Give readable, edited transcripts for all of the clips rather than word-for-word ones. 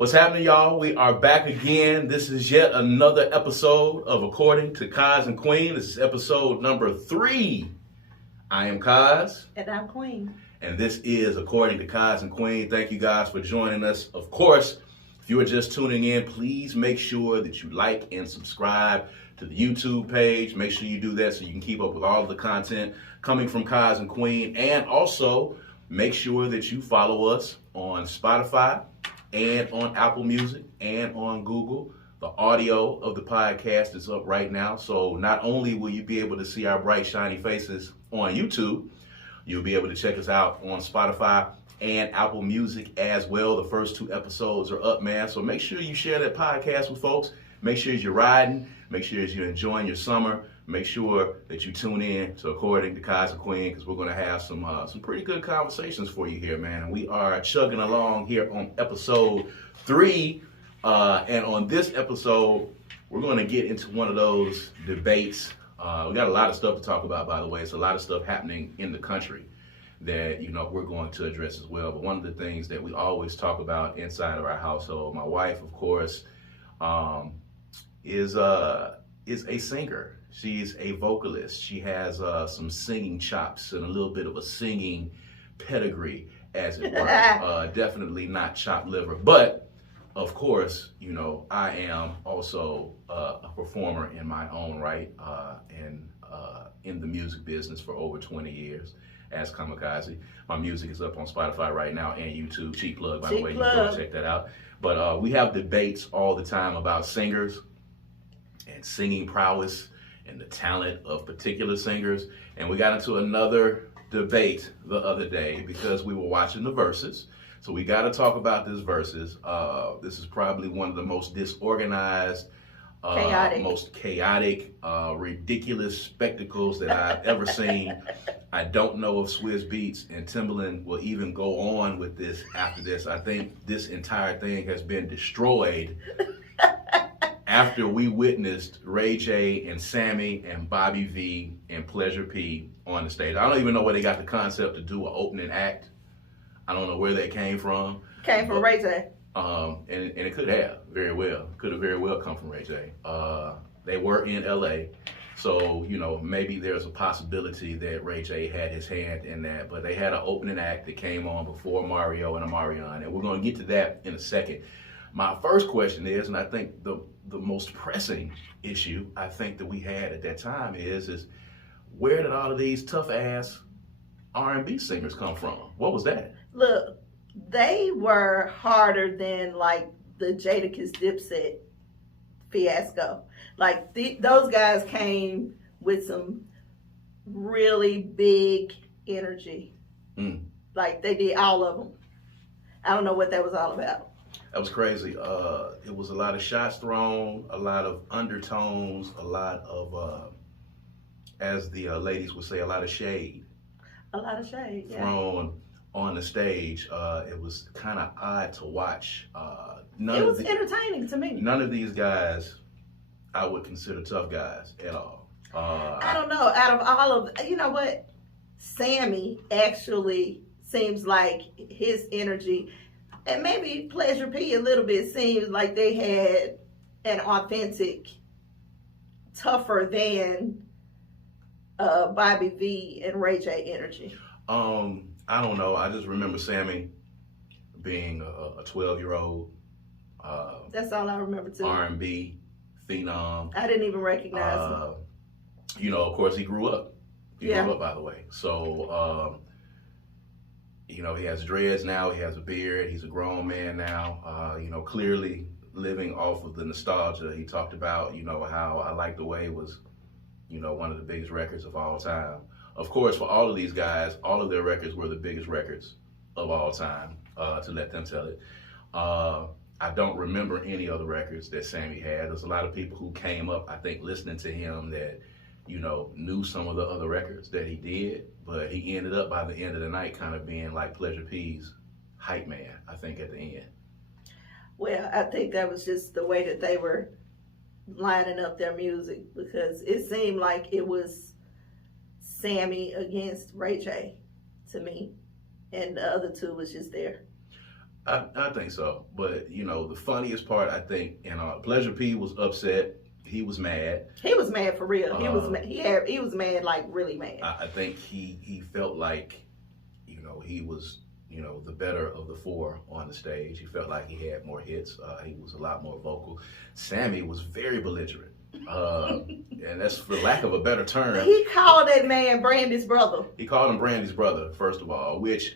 What's happening, y'all? We are back again. This is yet another episode of According to Kaz Queen. This is episode number 3. I am Kaz. And I'm Queen. And this is According to Kaz Queen. Thank you guys for joining us. Of course, if you are just tuning in, please make sure that you like and subscribe to the YouTube page. Make sure you do that so you can keep up with all of the content coming from Kaz Queen. And also, make sure that you follow us on Spotify and on Apple Music and on Google. The audio of the podcast is up right now. So not only will you be able to see our bright, shiny faces on YouTube, you'll be able to check us out on Spotify and Apple Music as well. The first 2 episodes are up, man. So make sure you share that podcast with folks. Make sure you're riding. Make sure you're enjoying your summer. Make sure that you tune in to According to Kaz Queen, because we're going to have some pretty good conversations for you here, man. And we are chugging along here on episode 3. And on this episode, we're going to get into one of those debates. We got a lot of stuff to talk about, by the way. It's a lot of stuff happening in the country that, we're going to address as well. But one of the things that we always talk about inside of our household, my wife, of course, is a singer. She's a vocalist. She has some singing chops and a little bit of a singing pedigree, as it were. Definitely not chopped liver. But, of course, I am also a performer in my own right, and in the music business for over 20 years as Kamikaze. My music is up on Spotify right now and YouTube. Cheap plug, by the way. You can go check that out. But we have debates all the time about singers and singing prowess and the talent of particular singers. And we got into another debate the other day because we were watching the Verzuz. So we got to talk about this Verzuz. This is probably one of the most disorganized, most chaotic, ridiculous spectacles that I've ever seen. I don't know if Swizz Beatz and Timbaland will even go on with this after this. I think this entire thing has been destroyed after we witnessed Ray J and Sammy and Bobby V and Pleasure P on the stage. I don't even know where they got the concept to do an opening act. I don't know where that came from. Came from Ray J. And it could have very well come from Ray J. They were in LA, so maybe there's a possibility that Ray J had his hand in that. But they had an opening act that came on before Mario and Amarion, and we're going to get to that in a second. My first question is, and I think the most pressing issue I think that we had at that time is where did all of these tough ass R&B singers come from? What was that? Look, they were harder than like the Jadakiss Dipset fiasco. Like those guys came with some really big energy. Like they did all of them. I don't know what that was all about. That was crazy. It was a lot of shots thrown, a lot of undertones, a lot of, as the ladies would say, a lot of shade. A lot of shade, yeah. Thrown on the stage. It was kind of odd to watch. It was entertaining to me. None of these guys I would consider tough guys at all. I don't know. Out of all of, what? Sammy actually seems like his energy, and maybe Pleasure P a little bit, seems like they had an authentic, tougher than Bobby V and Ray J energy. I don't know. I just remember Sammy being a 12-year-old. That's all I remember too. R&B phenom. I didn't even recognize him. Of course, he grew up. He grew up, by the way. So, he has dreads now. He has a beard. He's a grown man now. Clearly living off of the nostalgia. He talked about, how I Like the Way was, one of the biggest records of all time. Of course, for all of these guys, all of their records were the biggest records of all time, to let them tell it. I don't remember any other records that Sammy had. There's a lot of people who came up, I think, listening to him that, knew some of the other records that he did, but he ended up by the end of the night kind of being like Pleasure P's hype man, I think, at the end. Well, I think that was just the way that they were lining up their music, because it seemed like it was Sammy against Ray J to me, and the other two was just there. I think so. But, you know, the funniest part, I think, Pleasure P was upset. He was mad. He was mad for real. He was mad. He was mad, like really mad. I think he felt like, you know, he was, you know, the better of the four on the stage. He felt like he had more hits. He was a lot more vocal. Sammy was very belligerent. And that's for lack of a better term. He called that man Brandy's brother. He called him Brandy's brother, first of all, which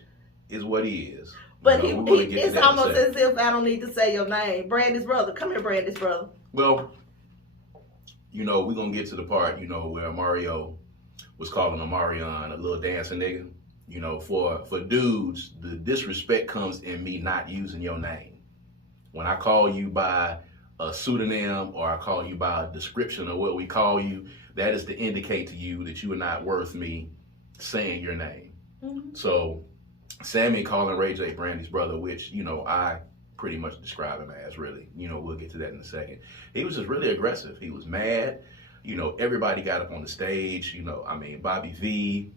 is what he is. But it's almost as if I don't need to say your name. Brandy's brother. Come here, Brandy's brother. Well, you know, we're going to get to the part, you know, where Mario was calling Omarion a little dancing nigga. You know, for dudes, the disrespect comes in me not using your name. When I call you by a pseudonym or I call you by a description of what we call you, that is to indicate to you that you are not worth me saying your name. Mm-hmm. So Sammy calling Ray J Brandy's brother, which, you know, I pretty much describe him as, really. You know, we'll get to that in a second. He was just really aggressive. He was mad. You know, everybody got up on the stage. You know, I mean, Bobby V,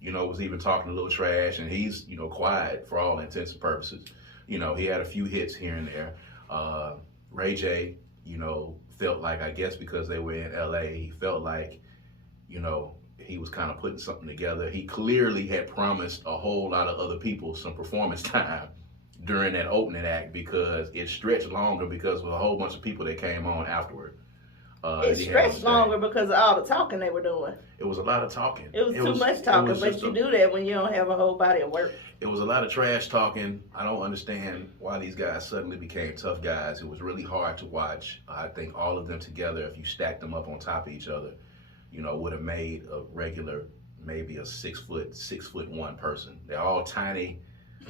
you know, was even talking a little trash, and he's, you know, quiet for all intents and purposes. You know, he had a few hits here and there. Ray J, you know, felt like, I guess because they were in LA, he felt like, you know, he was kind of putting something together. He clearly had promised a whole lot of other people some performance time during that opening act because it stretched longer because of a whole bunch of people that came on afterward. It stretched longer because of all the talking they were doing. It was a lot of talking. It was too much talking, but you do that when you don't have a whole body of work. It was a lot of trash talking. I don't understand why these guys suddenly became tough guys. It was really hard to watch. I think all of them together, if you stacked them up on top of each other, you know, would have made a regular, maybe a 6'1" person. They're all tiny,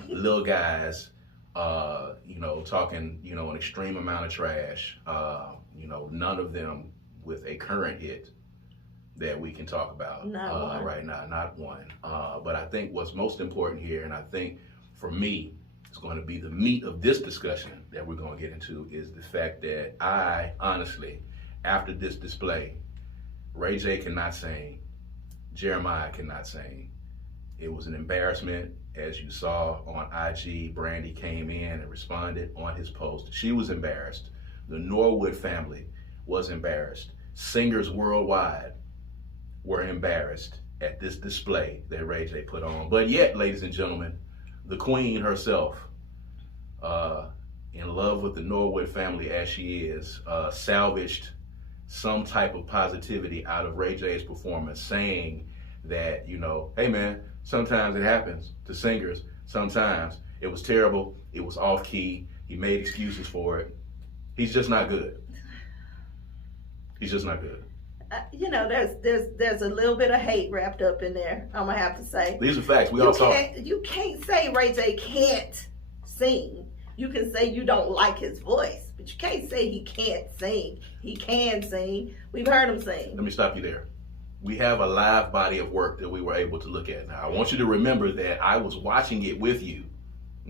little guys, you know, talking, you know, an extreme amount of trash. You know, none of them with a current hit that we can talk about right now, not one. But I think what's most important here, and I think for me, it's going to be the meat of this discussion that we're going to get into, is the fact that I, honestly, after this display, Ray J cannot sing, Jeremiah cannot sing. It was an embarrassment. As you saw on IG, Brandy came in and responded on his post. She was embarrassed. The Norwood family was embarrassed. Singers worldwide were embarrassed at this display that Ray J put on. But yet, ladies and gentlemen, the queen herself, in love with the Norwood family as she is, salvaged some type of positivity out of Ray J's performance, saying that, you know, hey man, sometimes it happens to singers. Sometimes it was terrible. It was off key. He made excuses for it. He's just not good. He's just not good. You know, there's a little bit of hate wrapped up in there, I'm gonna have to say. These are facts. We all saw it. You can't say Ray J can't sing. You can say you don't like his voice, but you can't say he can't sing. He can sing. We've heard him sing. Let me stop you there. We have a live body of work that we were able to look at. Now, I want you to remember that I was watching it with you,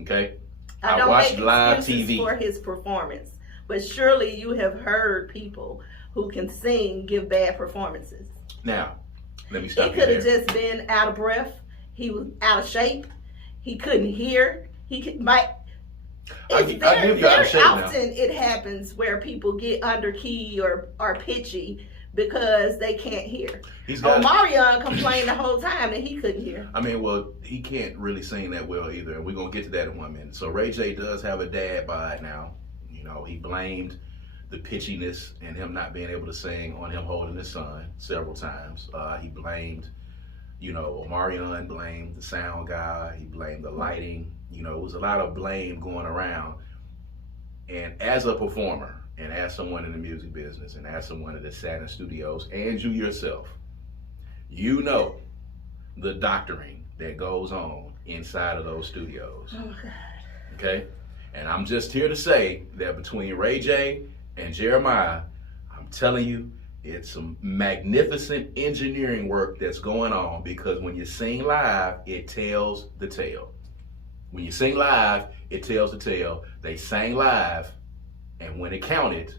okay? I watched live TV for his performance, but surely you have heard people who can sing give bad performances. Now, let me stop you there. He could have just been out of breath. He was out of shape. He couldn't hear. Very often it happens where people get under key or pitchy because they can't hear. Omarion complained the whole time that he couldn't hear. I mean, well, he can't really sing that well either, and we're going to get to that in 1 minute. So Ray J does have a dad bod now. You know, he blamed the pitchiness and him not being able to sing on him holding his son several times. He blamed, you know, Omarion blamed the sound guy. He blamed the lighting. You know, it was a lot of blame going around. And as a performer, and as someone in the music business, and as someone that sat in studios, and you yourself, you know the doctoring that goes on inside of those studios. Oh, God. Okay? And I'm just here to say that between Ray J and Jeremiah, I'm telling you, it's some magnificent engineering work that's going on, because when you sing live, it tells the tale. When you sing live, it tells the tale. They sang live, and when it counted,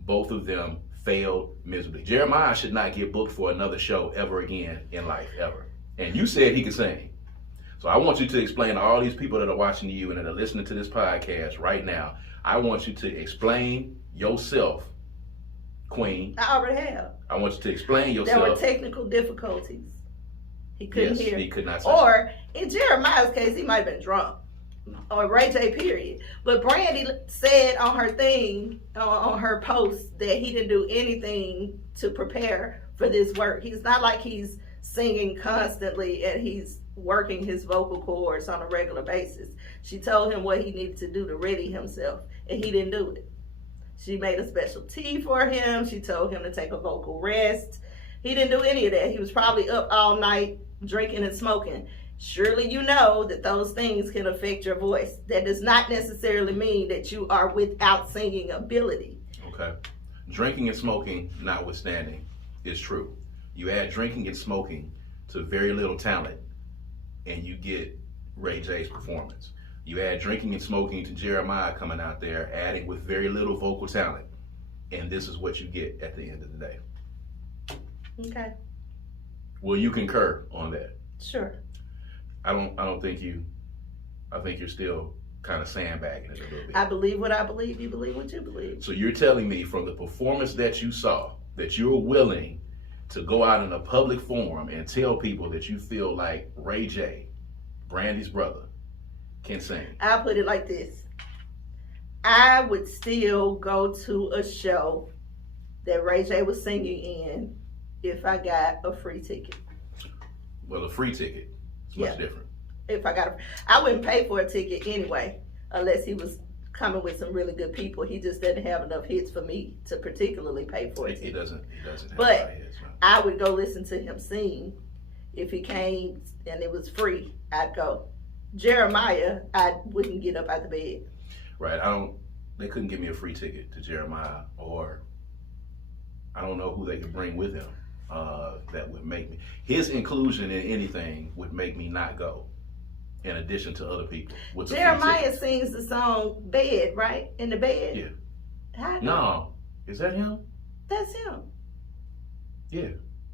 both of them failed miserably. Jeremiah should not get booked for another show ever again in life, ever. And you said he could sing. So I want you to explain to all these people that are watching you and that are listening to this podcast right now. I want you to explain yourself, Queen. I already have. I want you to explain yourself. There were technical difficulties. He couldn't hear. He could not say. Or in Jeremiah's case, he might have been drunk. Or Ray J, period. But Brandy said on her thing, on her post, that he didn't do anything to prepare for this work. He's not like he's singing constantly and he's working his vocal cords on a regular basis. She told him what he needed to do to ready himself, and he didn't do it. She made a special tea for him. She told him to take a vocal rest. He didn't do any of that. He was probably up all night drinking and smoking. Surely you know that those things can affect your voice. That does not necessarily mean that you are without singing ability. Okay. Drinking and smoking, notwithstanding, is true. You add drinking and smoking to very little talent, and you get Ray J's performance. You add drinking and smoking to Jeremiah coming out there, adding with very little vocal talent, and this is what you get at the end of the day. Okay. Will you concur on that? Sure. I think you're still kind of sandbagging it a little bit. I believe what I believe. You believe what you believe. So you're telling me from the performance that you saw that you're willing to go out in a public forum and tell people that you feel like Ray J, Brandy's brother, can sing. I'll put it like this. I would still go to a show that Ray J was singing in if I got a free ticket. Well, a free ticket is much different. If I wouldn't pay for a ticket anyway, unless he was coming with some really good people. He just didn't have enough hits for me to particularly pay for it. He doesn't have but a lot of hits. No. I would go listen to him sing. If he came and it was free, I'd go. Jeremiah, I wouldn't get up out the bed. Right. They couldn't give me a free ticket to Jeremiah, or I don't know who they could bring with him that would make me. His inclusion in anything would make me not go, in addition to other people. Jeremiah sings the song Bed, right? In the bed? Yeah. No. Is that him? That's him. Yeah,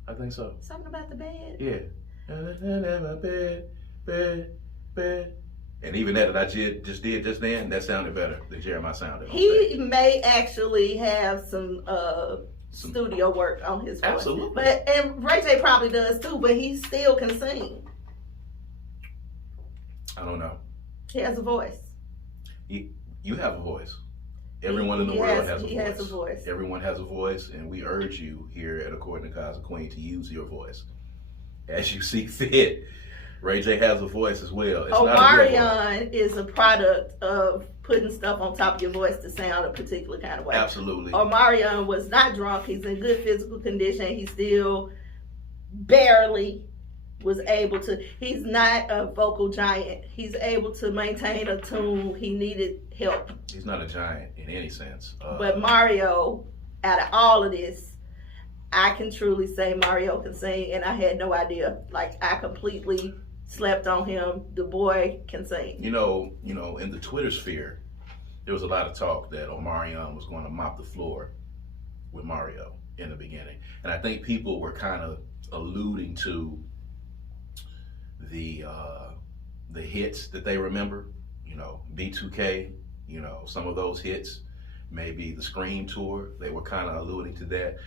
I think so. Something about the bed? Yeah. Bed. And even that I just did just then, that sounded better than Jeremiah sounded. He may actually have some studio work on his voice. Absolutely. And Ray J probably does too, but he still can sing. I don't know. He has a voice. You have a voice. Everyone in the world has a voice. He has a voice. Everyone has a voice, and we urge you here at According to Kaz Queen to use your voice as you see fit. Ray J has a voice as well. Omarion is a product of putting stuff on top of your voice to sound a particular kind of way. Absolutely. Omarion was not drunk. He's in good physical condition. He still barely was able to. He's not a vocal giant. He's able to maintain a tune. He needed help. He's not a giant in any sense. But Mario, out of all of this, I can truly say Mario can sing, and I had no idea. Like, I completely slept on him. The boy can sing. You know, in the Twitter sphere, there was a lot of talk that Omarion was going to mop the floor with Mario in the beginning. And I think people were kind of alluding to the hits that they remember, B2K, some of those hits, maybe the Scream tour, they were kind of alluding to that.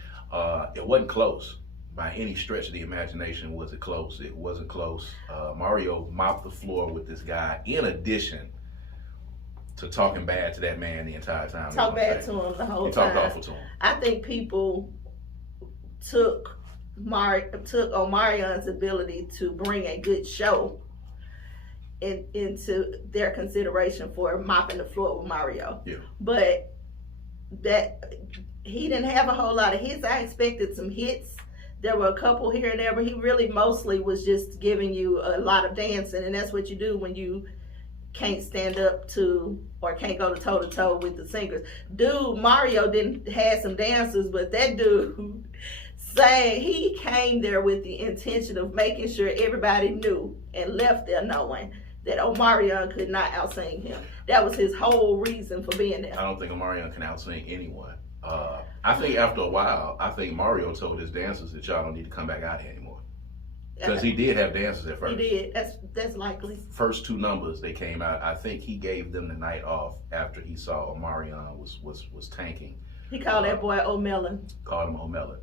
It wasn't close by any stretch of the imagination. Was it close? It wasn't close. Mario mopped the floor with this guy, in addition to talking bad to that man the entire time. Talk bad to him the whole time. He talked awful to him. I think people took Omarion's ability to bring a good show into their consideration for mopping the floor with Mario. Yeah. But that he didn't have a whole lot of hits. I expected some hits. There were a couple here and there, but he really mostly was just giving you a lot of dancing, and that's what you do when you can't stand up to or can't go toe to toe with the singers. Mario didn't have some dancers, but that dude saying he came there with the intention of making sure everybody knew and left there knowing that Omarion could not outsing him. That was his whole reason for being there. I don't think Omarion can outsing anyone. I think after a while, Mario told his dancers that y'all don't need to come back out here anymore. Because he did have dancers at first. He did. That's likely. First 2 numbers they came out. I think he gave them the night off after he saw Omarion was tanking. He called that boy O'Melon. Called him O'Melon.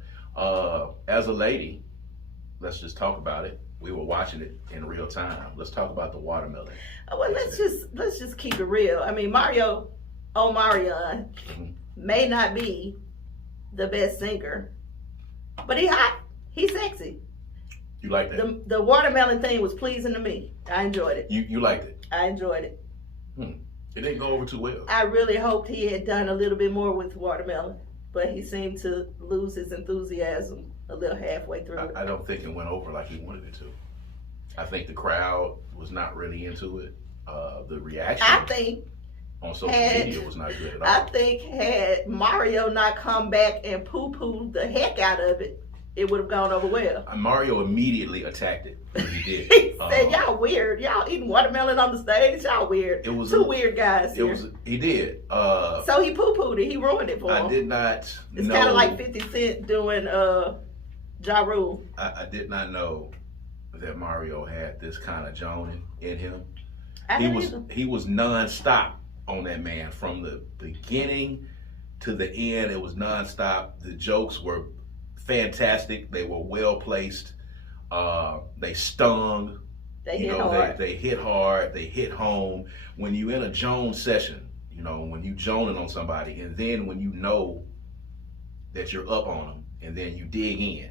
As a lady, let's just talk about it. We were watching it in real time. Let's talk about the watermelon. Well, let's just keep it real. I mean, Mario Omarion may not be the best singer, but he hot. He's sexy. You like that? The watermelon thing was pleasing to me. I enjoyed it. You liked it? I enjoyed it. It didn't go over too well. I really hoped he had done a little bit more with watermelon, but he seemed to lose his enthusiasm a little halfway through it. I don't think it went over like he wanted it to. I think the crowd was not really into it. The reaction on social media was not good at all. I think had Mario not come back and poo-pooed the heck out of it, it would have gone over well. Mario immediately attacked it. He did. He said, y'all weird. Y'all eating watermelon on the stage. Y'all weird. It was 2 weird guys here. He did. So he poo-pooed it. He ruined it for him. I did not know. It's kind of like 50 Cent doing Ja Rule. I did not know that Mario had this kind of joning in him. He was nonstop on that man from the beginning to the end. It was nonstop. The jokes were fantastic. They were well placed. They stung. They hit hard. They hit hard. They hit home. When you in a Joan session, when you joning on somebody, and then when you know that you're up on them, and then you dig in.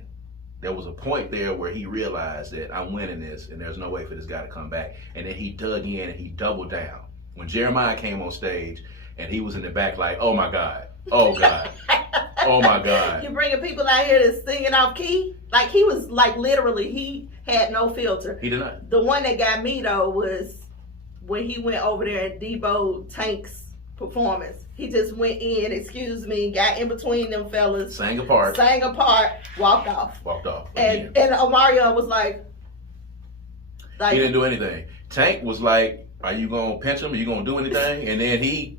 There was a point there where he realized that I'm winning this, and there's no way for this guy to come back. And then he dug in and he doubled down. When Jeremiah came on stage, and he was in the back like, oh my God, oh God. Oh my God. You're bringing people out here that's singing off key? Like he was like literally, he had no filter. He did not. The one that got me though was when he went over there and Debo Tank's performance. He just went in, excuse me, got in between them fellas. Sang apart, walked off. And Omarion was like he didn't do anything. Tank was like, are you going to pinch him? Are you going to do anything? And then he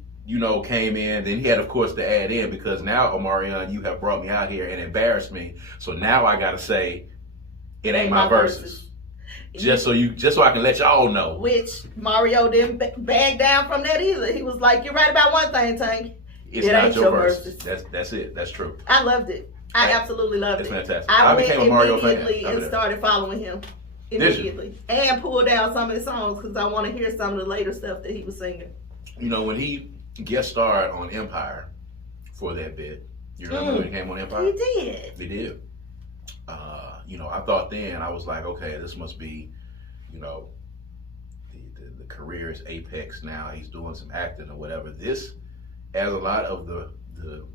came in. Then he had, of course, to add in because now, Omarion, you have brought me out here and embarrassed me. So now I got to say, it ain't my verses. Just so I can let y'all know. Which Mario didn't back down from that either. He was like, you're right about one thing, Tank. It not your verses. That's it. That's true. I loved it. I absolutely loved it. It's fantastic. I became a Mario fan. And started following him immediately. And pulled down some of his songs because I want to hear some of the later stuff that he was singing. When he guest starred on Empire for that bit, you remember when he came on Empire? He did. He did. I thought then, I was like, okay, this must be, the career's apex now. He's doing some acting or whatever. This, as a lot of the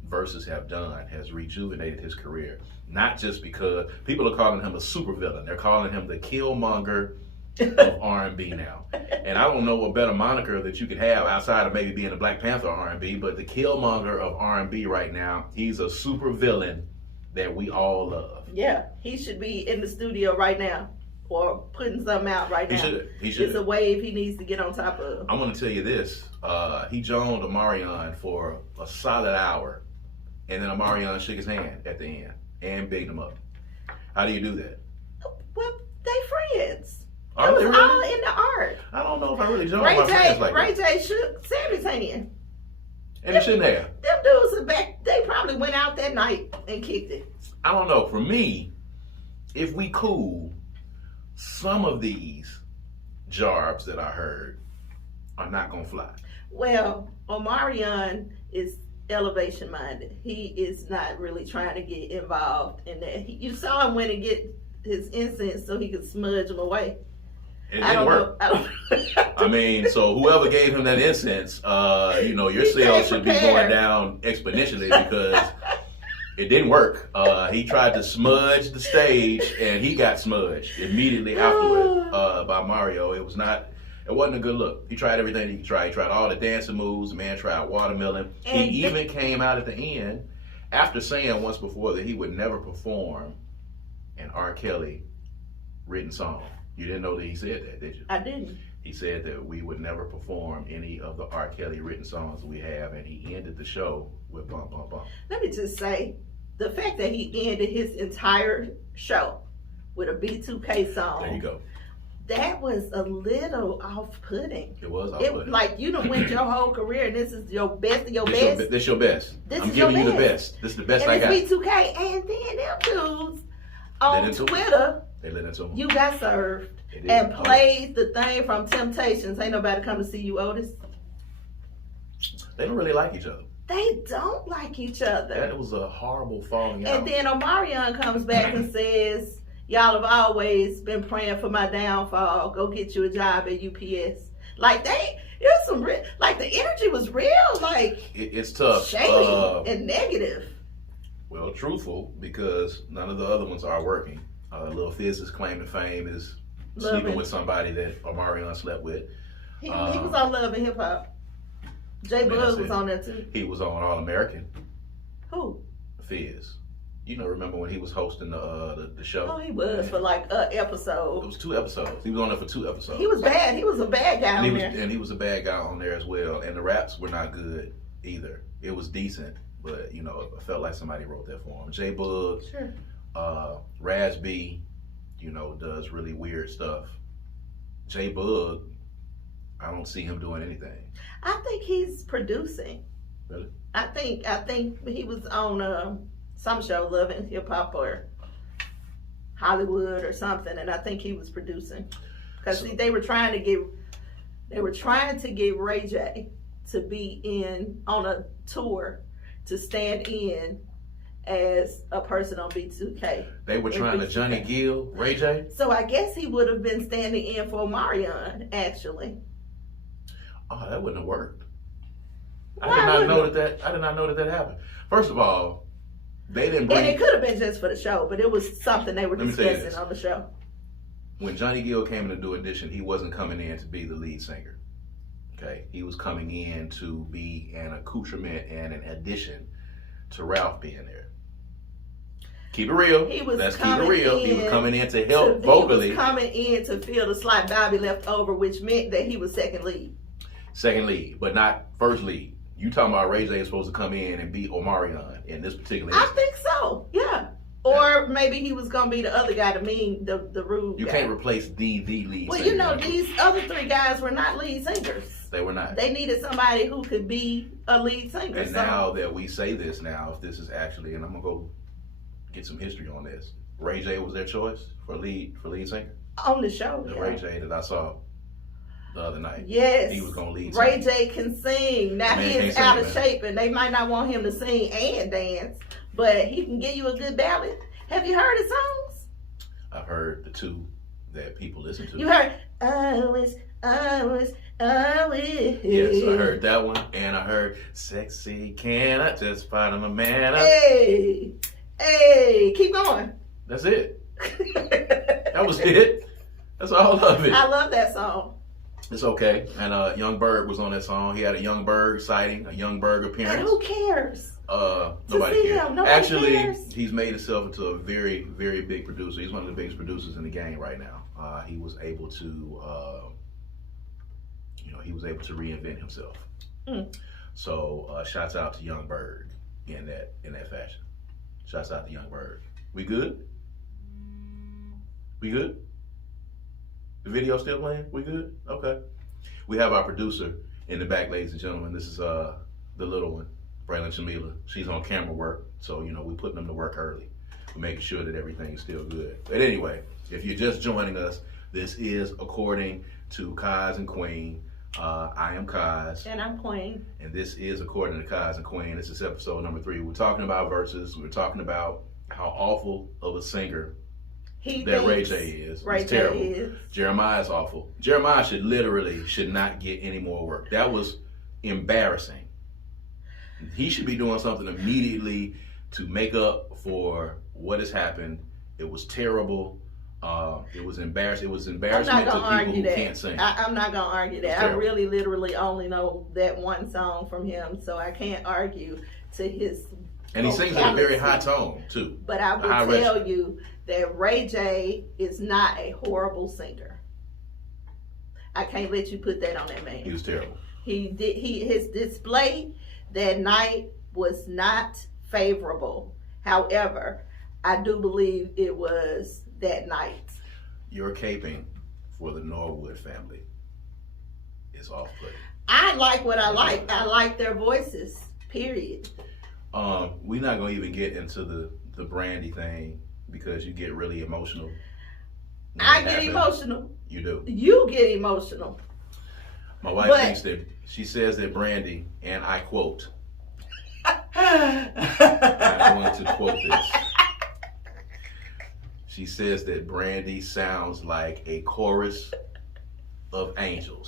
Verzuz have done, has rejuvenated his career. Not just because people are calling him a supervillain. They're calling him the Killmonger of R&B now. And I don't know a better moniker that you could have outside of maybe being a Black Panther R&B, but the Killmonger of R&B right now, he's a supervillain that we all love. Yeah, he should be in the studio right now or putting something out right now. He should. It's a wave he needs to get on top of. I'm going to tell you this. He joined Omarion for a solid hour, and then Omarion shook his hand at the end and bigged him up. How do you do that? Well, they friends. It was really? All in the art. I don't know if I really joined my friends like that. Ray J shook Sammy's hand. And he shouldn't have. Them dudes are back. They probably went out that night and kicked it. I don't know. For me, if we cool, some of these jarbs that I heard are not going to fly. Well, Omarion is elevation minded. He is not really trying to get involved in that. You saw him when he get his incense so he could smudge them away. It didn't work. I mean, so whoever gave him that incense, your sales should be going down exponentially because it didn't work. He tried to smudge the stage, and he got smudged immediately afterward by Mario. It wasn't a good look. He tried everything he could try. He tried all the dancing moves. The man tried watermelon. And he even came out at the end after saying once before that he would never perform an R. Kelly written song. You didn't know that he said that, did you? I didn't. He said that we would never perform any of the R. Kelly written songs we have, and he ended the show with bump, bump, bump. Let me just say, the fact that he ended his entire show with a B2K song. There you go. That was a little off-putting. It was off-putting. It like you done went your whole career, and this is your best of your best. This your best. I'm giving you the best. This is the best I got. And it's B2K, and then them dudes on Twitter. They let into them. You got served and played the thing from Temptations. Ain't nobody come to see you, Otis. They don't really like each other. They don't like each other. That was a horrible falling out. And then Omarion comes back and says, y'all have always been praying for my downfall. Go get you a job at UPS. Like there's some real, like the energy was real, like it's tough. Shady and negative. Well, truthful, because none of the other ones are working. Lil Fizz's claim to fame is sleeping with somebody that Omarion slept with. He was on Love and Hip Hop. J Bug was on that too. He was on All American. Who? Fizz. You know, remember when he was hosting the show? Oh, he was for like an episode. It was 2 episodes. He was on there for 2 episodes. He was bad. He was a bad guy on there. And he was a bad guy on there as well. And the raps were not good either. It was decent, but you know, I felt like somebody wrote that for him. J Bug, sure. Raz B, you know, does really weird stuff. J Bug, I don't see him doing anything. I think he's producing. Really? I think he was on some show, Love and Hip Hop or Hollywood or something, and I think he was producing because they were trying to get Ray J to be on a tour to stand in as a person on B2K. They were trying to Johnny Gill Ray J? So I guess he would have been standing in for Omarion, actually. Oh, that wouldn't have worked. I did not know that happened. First of all, they didn't bring... And it could have been just for the show, but it was something they were discussing on the show. When Johnny Gill came in to do Audition, he wasn't coming in to be the lead singer. Okay? He was coming in to be an accoutrement and an addition to Ralph being there. Keep it real. Let's keep it real. He was coming in to help vocally. He was coming in to fill the slot Bobby left over, which meant that he was second lead. Second lead, but not first lead. You talking about Ray J is supposed to come in and beat Omarion in this particular instance. I think so, yeah. Or maybe he was going to be the other guy, the rude guy. You can't replace the lead singer. Well, you know, these other 3 guys were not lead singers. They were not. They needed somebody who could be a lead singer. And now that we say this now, if this is actually, and I'm going to go get some history on this, Ray J was their choice for lead singer? On the show, The Ray J that I saw the other night. Yes. He was going to lead Ray J can sing. Now he is out of shape and they might not want him to sing and dance, but he can give you a good ballad. Have you heard his songs? I've heard the 2 that people listen to. You heard, I wish. Yes, I heard that one. And I heard, sexy, can I just find him a man? Hey, keep going. That's it. That was it. That's all of it. I love that song. It's okay. And Young Berg was on that song. He had a Young Berg sighting, a Young Berg appearance. And who cares? Nobody cares. Actually, cares. He's made himself into a very, very big producer. He's one of the biggest producers in the game right now. He was able to, reinvent himself. So, shouts out to Young Berg in that fashion. Shouts out to Young Berg. We good? We good? The video still playing? We good? Okay. We have our producer in the back, ladies and gentlemen. This is the little one, Braylon Shamila. She's on camera work, so you know we putting them to work early. We're making sure that everything is still good. But anyway, if you're just joining us, this is according to Kaz and Queen. I am Kaz. And I'm Queen. And this is according to Kaz and Queen. This is episode number 3. We're talking about Verzuz. We're talking about how awful of a singer that Ray J is. It's terrible. Jeremiah's awful. Jeremiah should not get any more work. That was embarrassing. He should be doing something immediately to make up for what has happened. It was terrible. It was embarrassing. It was embarrassment to people who can't sing. I'm not gonna argue that. I really, literally only know that one song from him, so I can't argue to his. And he sings in a very high tone too. But I will tell you that Ray J is not a horrible singer. I can't let you put that on that man. He was terrible. His display that night was not favorable. However, I do believe it was that night. Your caping for the Norwood family is off-putting. I like what I like. I like their voices, period. We're not going to even get into the Brandy thing because you get really emotional. I get emotional. You do. You get emotional. My wife thinks that, she says that Brandy, and I quote, I'm going to quote this. She says that Brandy sounds like a chorus of angels.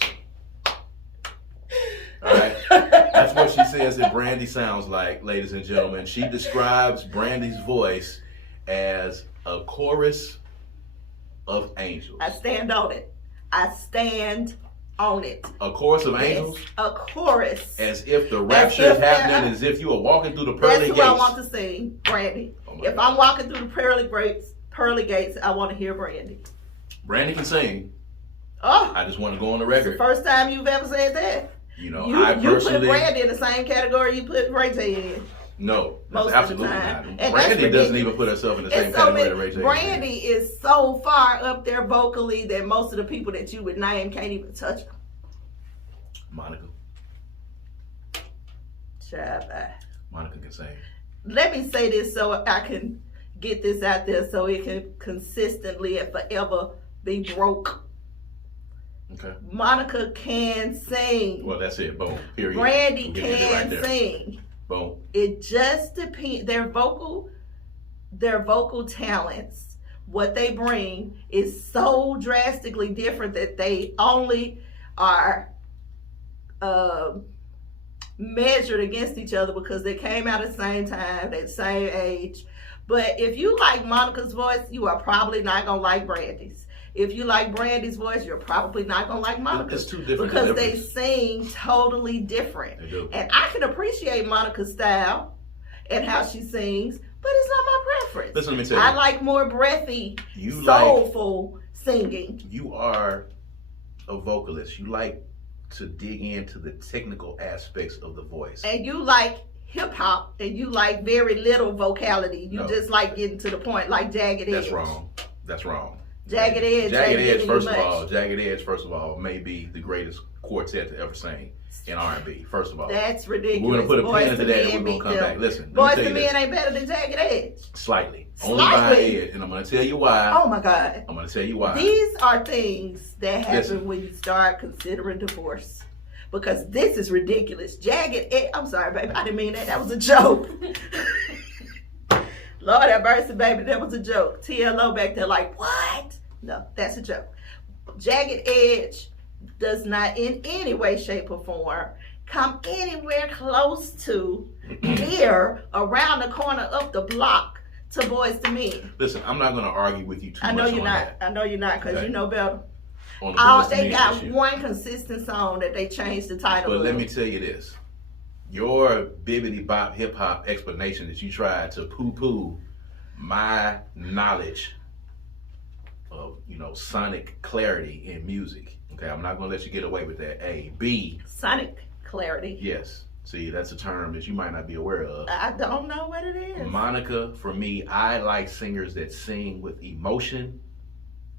All right? That's what she says that Brandy sounds like, ladies and gentlemen. She describes Brandy's voice as a chorus of angels. I stand on it. I stand on it. A chorus of angels? A chorus. As if the rapture is happening, as if you are walking through the pearly gates. That's what I want to sing, Brandy. If I'm walking through the pearly gates, I want to hear Brandy. Brandy can sing. Oh. I just want to go on the record. It's the first time you've ever said that. You know, you put Brandy in the same category you put Ray J in. No, most absolutely of the time. not. Brandy doesn't even put herself in the same category that Ray J. Brandy is so far up there vocally that most of the people that you would name can't even touch her. Monica. Monica can sing. Let me say this so I can get this out there so it can consistently and forever be broke. Okay. Monica can sing. Well, that's it. Boom. Period. Brandy can sing. Boom. It just depends. Their vocal talents, what they bring, is so drastically different that they only are measured against each other because they came out at the same time, at the same age. But if you like Monica's voice, you are probably not gonna like Brandy's. If you like Brandy's voice, you're probably not gonna like Monica's. It's two different because they sing totally different. They do. And I can appreciate Monica's style and how she sings, but it's not my preference. Listen, let me tell you. I like more breathy, soulful singing. You are a vocalist. You like to dig into the technical aspects of the voice. And you like hip hop, and you like very little vocality. You just like getting to the point, like Jagged Edge. That's wrong. That's wrong. Jagged Edge. Jagged Edge, first of all, may be the greatest quartet to ever sing in R&B. First of all, that's ridiculous. We're gonna put a pin into that, and we're gonna come back. Listen, Boys to Men ain't better than Jagged Edge. Slightly, only by edge, and I'm gonna tell you why. Oh my God! I'm gonna tell you why. These are things that happen when you start considering divorce. Because this is ridiculous. Jagged Edge. I'm sorry, baby. I didn't mean that. That was a joke. Lord have mercy, baby. That was a joke. TLO back there like, what? No, that's a joke. Jagged Edge does not in any way, shape, or form come anywhere close to, near, around the corner, up the block to Boys to Men. Listen, I'm not going to argue with you too much on that. I know you're not because you know better. They got one consistent song that they changed the title of. But let me tell you this. Your bibbity bop hip hop explanation that you tried to poo-poo my knowledge of, sonic clarity in music. Okay, I'm not going to let you get away with that. A. B. Sonic clarity? Yes. See, that's a term that you might not be aware of. I don't know what it is. Monica, for me, I like singers that sing with emotion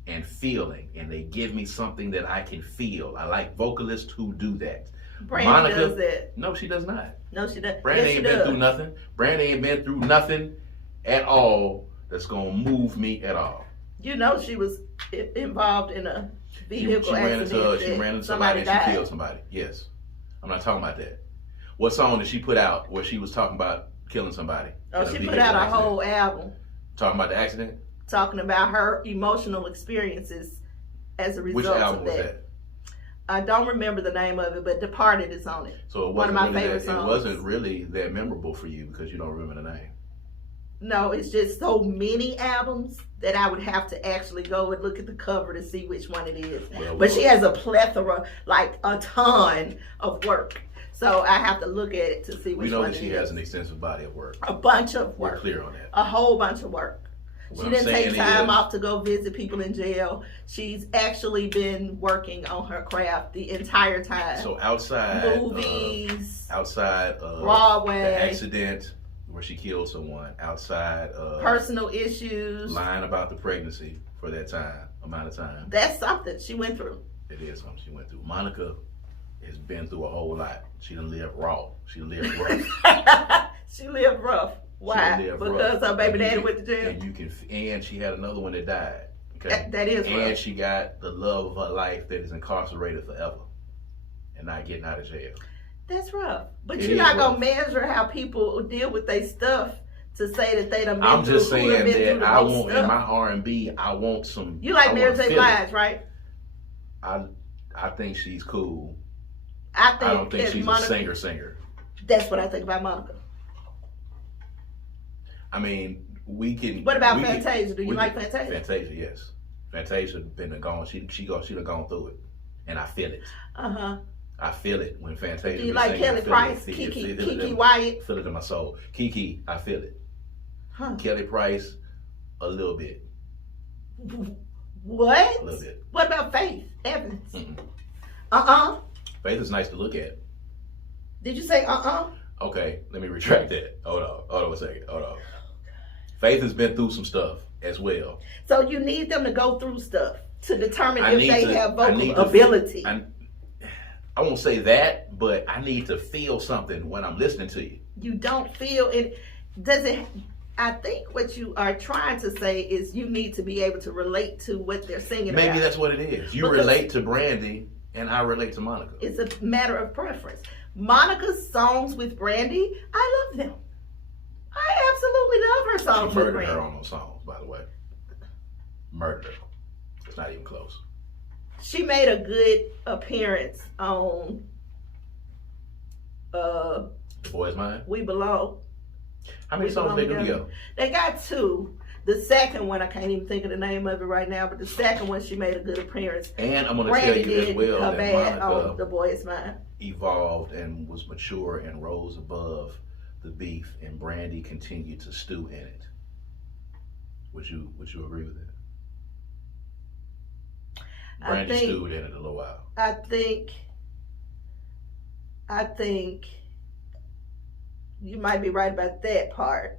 and feeling, and they give me something that I can feel. I like vocalists who do that. Brandy does that. No, she does not. No, she does. Brandy ain't been through nothing. Brandy ain't been through nothing at all that's gonna move me at all. She was involved in a vehicle accident. She ran into somebody and she killed somebody. Yes. I'm not talking about that. What song did she put out where she was talking about killing somebody? Oh, she put out a whole album. Talking about the accident? Talking about her emotional experiences as a result of that. Which album was that? I don't remember the name of it, but Departed is on it. So one of my favorite songs. It wasn't really that memorable for you because you don't remember the name. No, it's just so many albums that I would have to actually go and look at the cover to see which one it is. But she has a plethora, like a ton of work. So I have to look at it to see which one it is. We know that she has an extensive body of work. A bunch of work. We're clear on that. A whole bunch of work. She didn't take time off to go visit people in jail. She's actually been working on her craft the entire time. So outside movies, outside of Broadway, the accident where she killed someone outside. Personal issues. Lying about the pregnancy for that amount of time. That's something she went through. It is something she went through. Monica has been through a whole lot. She done lived raw. She lived rough. She lived rough. Why? Because her baby daddy went to jail. And she had another one that died. Okay? That is rough. And she got the love of her life that is incarcerated forever and not getting out of jail. That's rough. But you're not going to measure how people deal with their stuff to say that they done been I'm through. just saying that I want, in my R&B, I want some. You like Mary J. Blige, right? I think she's cool. I don't think she's a singer. That's what I think about Monica. I mean, we can. What about Fantasia? Do you like Fantasia? Fantasia, yes. Fantasia been gone. She done gone through it, and I feel it. I feel it when Fantasia. Do you like Kelly Price, Kiki Wyatt? Feel it in my soul. Kiki, I feel it. Kelly Price, a little bit. What? A little bit. What about Faith Evans? Faith is nice to look at. Did you say Okay, let me retract that. Hold on a second. Hold on. Faith has been through some stuff as well. So you need them to go through stuff to determine if they have vocal ability. I won't say that, but I need to feel something when I'm listening to you. You don't feel it. I think what you are trying to say is you need to be able to relate to what they're singing about. Maybe that's what it is. You relate to Brandy, and I relate to Monica. It's a matter of preference. Monica's songs with Brandy, I love them. I absolutely love her songs with Brandy. She murdered her on those songs, by the way. Murdered her. It's not even close. She made a good appearance on The Boy's Mind? We Belong. How many songs they do together? They got 2. The second one, I can't even think of the name of it right now, but the second one, she made a good appearance. And I'm going to tell you as well that Monica on The Boy's Mind evolved and was mature and rose above the beef, and Brandy continued to stew in it. Would you agree with that? Brandy stewed in it a little while. I think you might be right about that part,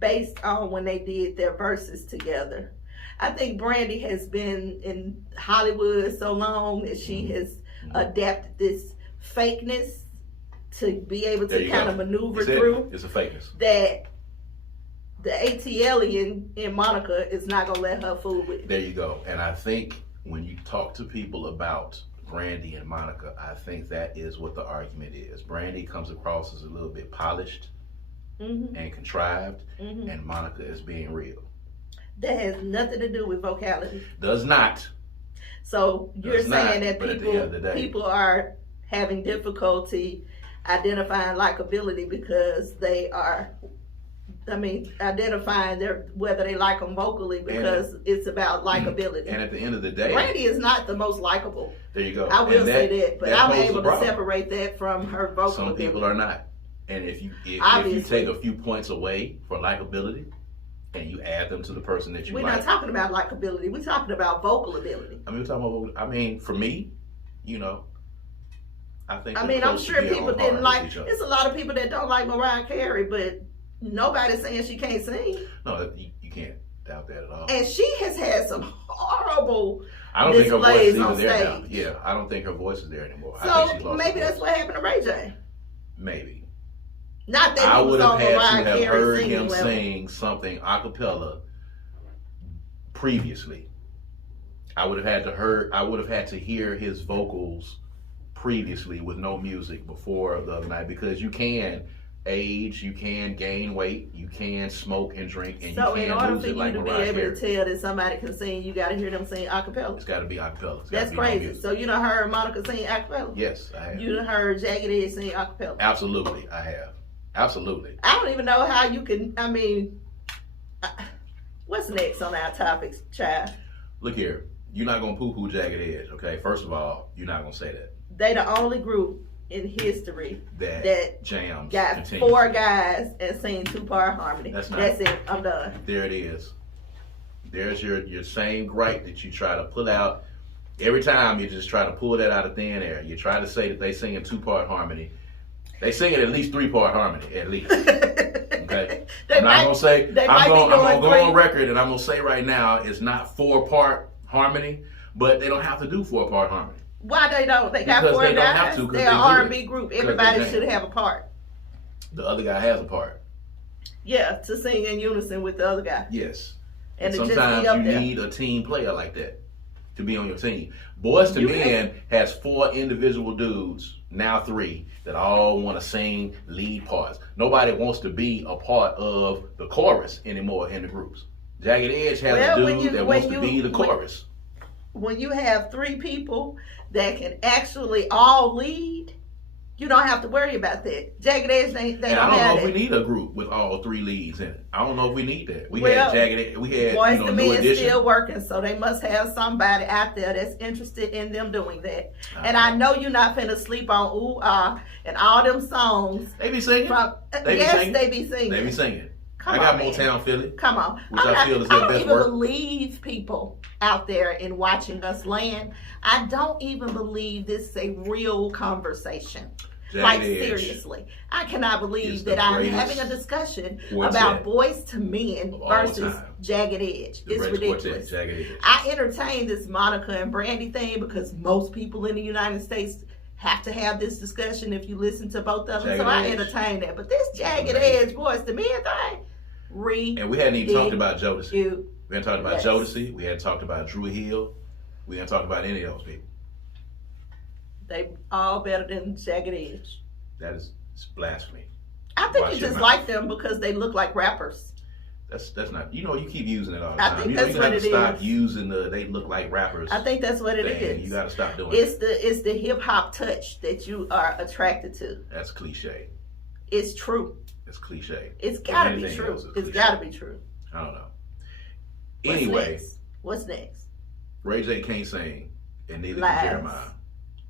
based on when they did their verses together. I think Brandy has been in Hollywood so long that she has adapted this fakeness to be able to kind of maneuver through. It's a fakeness. That the ATL in Monica is not going to let her fool with. There you go. And I think when you talk to people about Brandy and Monica, I think that is what the argument is. Brandy comes across as a little bit polished and contrived, and Monica is being real. That has nothing to do with vocality. Does not. So you're saying that people are having difficulty identifying likability because they are, identifying whether they like them vocally because it's about likability. And at the end of the day, Brandy is not the most likable. There you go. I will say that, but I'm able to separate that from her vocal Some ability. people are not. And if you take a few points away for likability and you add them to the person that you like. We're not talking about likability. We're talking about vocal ability. We're talking about, for me, I think. I'm sure people didn't like. There's a lot of people that don't like Mariah Carey, but nobody's saying she can't sing. No, you can't doubt that at all. And she has had some horrible. I don't think her voice is even there now. Yeah, I don't think her voice is there anymore. So maybe that's what happened to Ray J. Maybe. Not that he was on Mariah Carey heard him sing something a cappella previously. I would have had to hear his vocals previously with no music before the other night, because you can age, you can gain weight, you can smoke and drink, and so you can lose it like Mariah Carey. So in order for you to be able to tell that somebody can sing, you got to hear them sing a cappella. It's got to be a cappella. That's crazy. So you done heard Monica sing a cappella? Yes, I have. You done heard Jagged Edge sing a cappella? Absolutely, I have. Absolutely. I don't even know how you can, what's next on our topics, child? Look here, you're not going to poo-poo Jagged Edge, okay? First of all, you're not going to say that. They the only group in history that jams got 4 guys and sing 2-part harmony. That's it. I'm done. There it is. There's your same gripe that you try to pull out. Every time you just try to pull that out of thin air. You try to say that they sing in 2-part harmony. They sing it at least 3-part harmony, at least. Okay? I'm not gonna say. They I'm gonna go on three. record and I'm gonna say right now it's not 4-part harmony, but they don't have to do 4-part harmony. Why they don't? They got Because 4 they don't have guys. to, 'cause They're they an do R&B it. group. 'Cause Everybody they should have a part. The other guy has a part. Yeah, to sing in unison with the other guy. Yes. And sometimes you need a team player like that to be on your team. Boys to Men has 4 individual dudes, now 3, that all want to sing lead parts. Nobody wants to be a part of the chorus anymore in the groups. Jagged Edge has a dude that wants to be the chorus. When you have 3 people that can actually all lead, you don't have to worry about that. Jagged Edge, they don't have that. I don't know if we need a group with all 3 leads in it. I don't know if we need that. We had Jagged Edge, we had Boys to New Men Edition. still working, so they must have somebody out there that's interested in them doing that. And I know you're not finna sleep on Ooh Ah and all them songs. They be singing. They be singing. They be singing. Come I got on, Motown Philly. Come on. Which I feel is their best work. I don't even believe people out there in watching us land. I don't even believe this is a real conversation. Like, seriously. I cannot believe that I'm having a discussion about Boys to Men versus Jagged Edge. It's ridiculous. I entertain this Monica and Brandy thing because most people in the United States have to have this discussion if you listen to both of them. So I entertain that. But this Jagged Edge Boys to Men thing, and we hadn't even talked about Jodeci. We hadn't talked about Yes. Jodeci. We hadn't talked about Drew Hill. We hadn't talked about any of those people. They all better than Jagged Edge. That is blasphemy. I think Watch you your just mouth. like them because they look like rappers. That's not. You know, you keep using it all the I time. think You know, that's you what have to it stop is. using the "they look like rappers." I think that's what it thing. is. You got to stop doing It's the hip hop touch that you are attracted to. That's cliche. It's true. It's cliche. It's gotta be Anything true. else is It's cliche. gotta be true. I don't know. What's Anyway, next? What's next? Ray J can't sing, and neither Lies. can Jeremiah.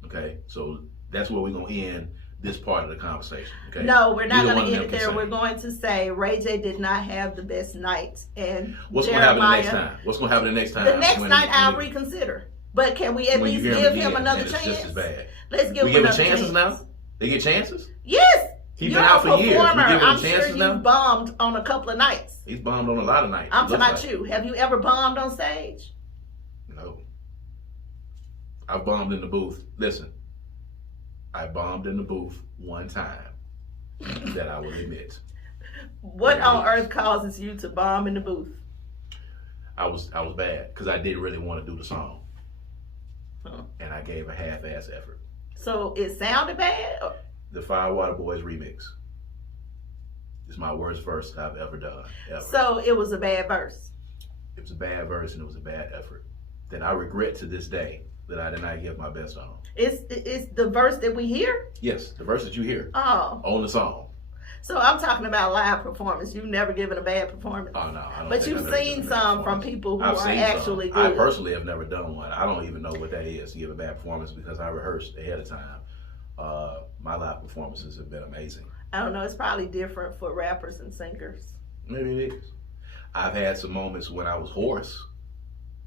Okay, so that's where we're gonna end this part of the conversation. Okay. No, we're not Neither going one to of end them it there. can We're sing. going to say Ray J did not have the best night, and What's Jeremiah, gonna happen the next time? What's gonna happen the next time? The next when night, I'll when reconsider. But can we at when you least hear give him again, another and it's chance? just as bad. Let's give We him giving another chances chance. now? They get chances? Yes. He's You're been out a for years. We performer. giving him I'm chances sure now? you bombed on a couple of nights. He's bombed on a lot of nights. I'm talking about like. you. Have you ever bombed on stage? No. I bombed in the booth. Listen, I bombed in the booth one time that I will admit. What on earth causes you to bomb in the booth? I was bad because I didn't really want to do the song. Huh. And I gave a half-ass effort. So it sounded bad? The Firewater Boys remix is my worst verse I've ever done. Ever. So it was a bad verse. It was a bad verse and it was a bad effort that I regret to this day that I did not give my best on. It's the verse that we hear? Yes, the verse that you hear Oh. on the song. So I'm talking about live performance. You've never given a bad performance. Oh no, I don't. But think you've I've ever seen given a bad some from performance. people who I've are seen actually some. good. I personally have never done one. I don't even know what that is to give a bad performance because I rehearsed ahead of time. My live performances have been amazing. I don't know. It's probably different for rappers and singers. Maybe it is. I've had some moments when I was hoarse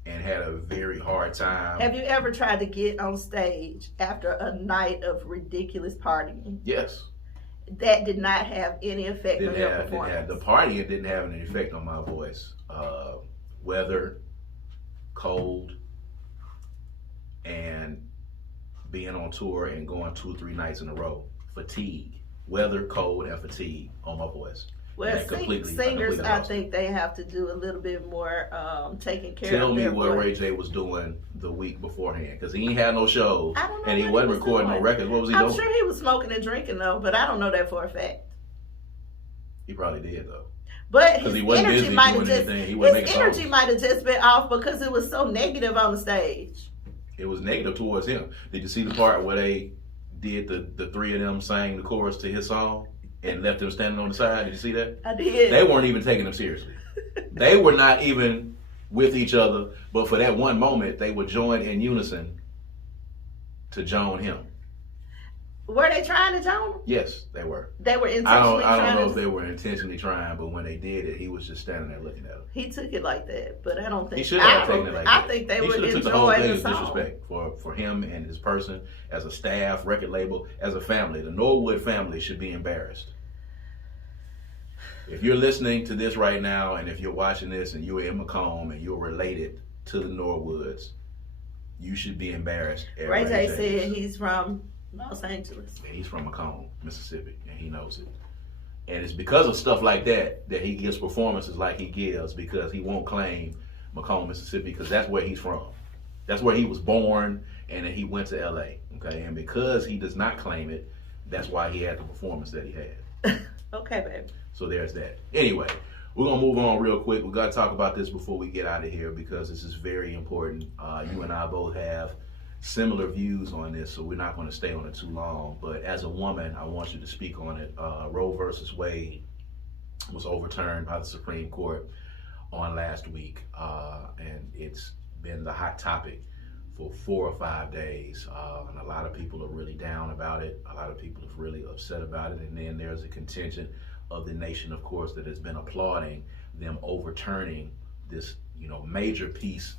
and had a very hard time. Have you ever tried to get on stage after a night of ridiculous partying? Yes. That did not have any effect on your performance. The partying didn't have any effect on my voice. Weather, cold, and being on tour and going 2 or 3 nights in a row. Fatigue. Weather, cold, and fatigue on my voice. Well, singers, I lost think they have to do a little bit more taking care Tell of me their what voice. Ray J was doing the week beforehand, because he ain't had no shows I don't know and he what wasn't was recording no doing. records. What was he I'm doing? sure he was smoking and drinking though, but I don't know that for a fact. He probably did though. But 'Cause his he wasn't energy busy might have doing just anything. He wasn't his making energy songs. might have just been off because it was so negative on the stage. It was negative towards him. Did you see the part where they did the 3 of them sang the chorus to his song and left him standing on the side? Did you see that? I did. They weren't even taking him seriously. They were not even with each other, but for that one moment, they would join in unison to join him. Were they trying to join him? Yes, they were. They were intentionally I don't trying know to. if they were intentionally trying, but when they did it, he was just standing there looking at him. He took it like that, but I don't think He should have taken it like that. I think they he were should have took the whole enjoying thing the as song. disrespect for him and his person, as a staff, record label, as a family. The Norwood family should be embarrassed. If you're listening to this right now, and if you're watching this and you're in Macomb and you're related to the Norwoods, you should be embarrassed. Ray J said he's from Los Angeles. Yeah, he's from Macomb, Mississippi, and he knows it. And it's because of stuff like that that he gives performances like he gives, because he won't claim Macomb, Mississippi, because that's where he's from. That's where he was born, and then he went to L.A., okay? And because he does not claim it, that's why he had the performance that he had. Okay, baby. So there's that. Anyway, we're going to move on real quick. We got to talk about this before we get out of here, because this is very important. You and I both have similar views on this, so we're not going to stay on it too long. But as a woman, I want you to speak on it. Roe versus Wade was overturned by the Supreme Court on last week, and it's been the hot topic for 4 or 5 days, and a lot of people are really down about it. A lot of people are really upset about it, and then there's a contingent of the nation, of course, that has been applauding them overturning this, major piece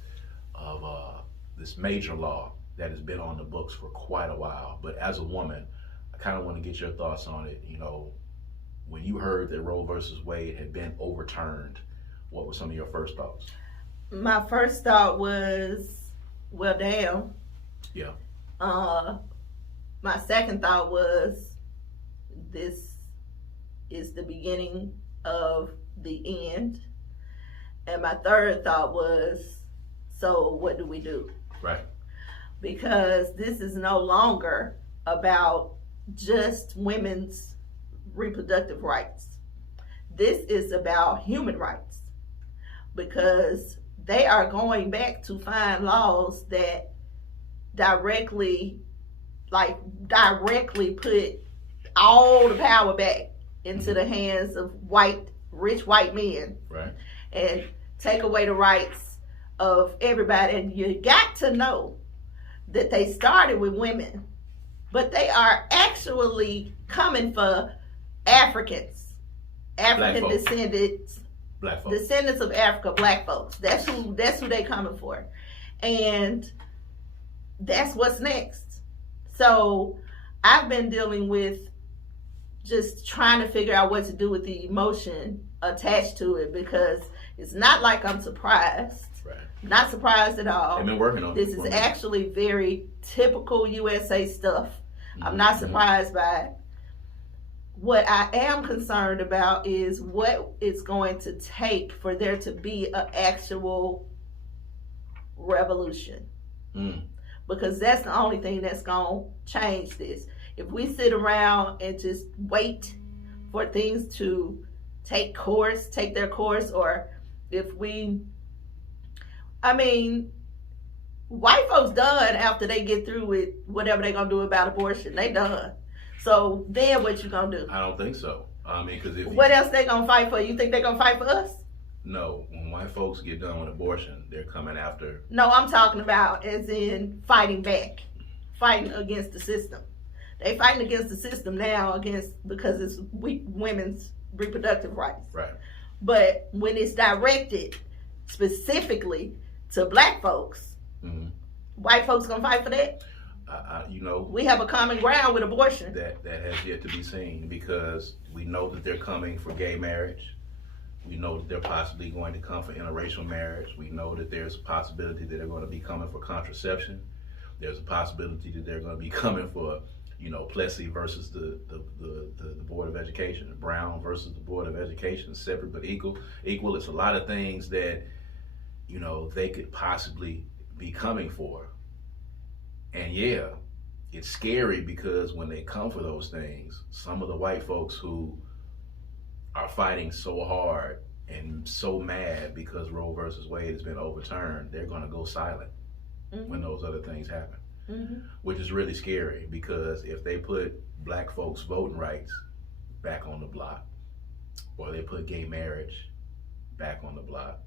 of this major law that has been on the books for quite a while. But as a woman, I kind of want to get your thoughts on it. When you heard that Roe versus Wade had been overturned, what were some of your first thoughts? My first thought was, well, damn. Yeah. My second thought was, this is the beginning of the end. And my third thought was, so what do we do? Right. Because this is no longer about just women's reproductive rights. This is about human rights, because they are going back to find laws that directly put all the power back into the hands of rich white men. Right. And take away the rights of everybody. And you got to know that they started with women, but they are actually coming for African descendants, Black folks. descendants of Africa, black folks. That's who they coming for. And that's what's next. So I've been dealing with just trying to figure out what to do with the emotion attached to it, because it's not like I'm surprised. Right. Not surprised at all. They've been working on this. This is actually very typical USA stuff. I'm not surprised by it. What I am concerned about is what it's going to take for there to be an actual revolution. Because that's the only thing that's going to change this. If we sit around and just wait for things to take their course, or if white folks done after they get through with whatever they're going to do about abortion. They done. So then what you going to do? I don't think so. Because what else they going to fight for? You think they're going to fight for us? No. When white folks get done with abortion, they're coming after. No, I'm talking about as in fighting back. Fighting against the system. They fighting against the system now because it's women's reproductive rights. Right. But when it's directed specifically to black folks, white folks gonna fight for that? We have a common ground with abortion. That has yet to be seen, because we know that they're coming for gay marriage. We know that they're possibly going to come for interracial marriage. We know that there's a possibility that they're going to be coming for contraception. There's a possibility that they're going to be coming for, Plessy versus the Board of Education, Brown versus the Board of Education, separate but equal. It's a lot of things that, they could possibly be coming for. And yeah, it's scary, because when they come for those things, some of the white folks who are fighting so hard and so mad because Roe versus Wade has been overturned, they're going to go silent when those other things happen. Which is really scary, because if they put black folks' voting rights back on the block, or they put gay marriage back on the block,